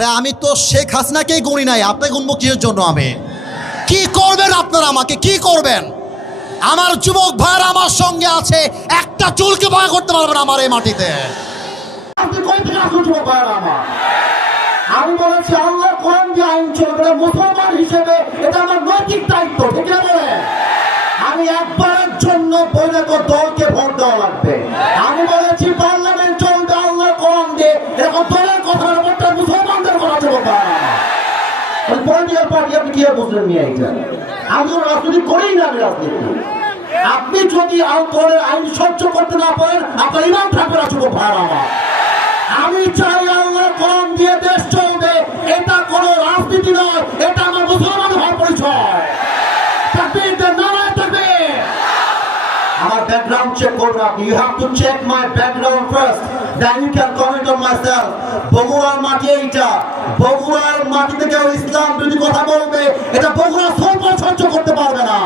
আরে আমি তো শেখ হাসিনাকেই গুনি নাই, আপনাকে গুনবো কিসের জন্য? আমি কি করবেন আপনারা? আমাকে কি করবেন? আমার যুবক ভাইরা আমার সঙ্গে আছে, একটা চুলকে ভয় করতে পারবেন আমার এই মাটিতে। আপনি কই থেকে আসুন যুবক ভাইরা আমার? আমি বলেছি আল্লাহ কোরআন যে আইন চলবে, মুসলমান হিসেবে এটা আমার নৈতিক দায়িত্ব, ঠিক না বলে? আমি একবারের জন্য বৈধ দলকে ভোট দেওয়া লাগবে। আমি বলেছি পার্লামেন্ট চলবে আল্লাহ কোরআন দিয়ে, এরকম দলের কথার ব্যাপারটা মুসলমানদের কথা যুবক ভাইরা। পলিটিক্যাল পার্টি আপনি কি বুঝলেন নিয়ে এইটা? আমি তো রাজনীতি করেই না, আমি রাজনীতি। আপনি যদি দলের আইন সহ্য করতে না পারেন, আপনার ইমান থাকবে না যুবক ভাইরা আমার। আমি চাই আল্লাহ কোরআন দিয়ে দেশ চলবে, এটা কোনো রাজনীতি নয়, এটা আমার মুসলমান হওয়ার পরিচয়। তাকবীর দেন, নারায়ে তাকবীর। আমার ব্যাকগ্রাউন্ড চেক করবেন আপনি। You have to check my background first, then you can comment on my self. বগুড়ার মাটি এইটা, বগুড়ার মাটিতে কেউ ইসলাম বিরোধী কথা বলবে, এটা বগুড়া সহ্য করতে পারবে না।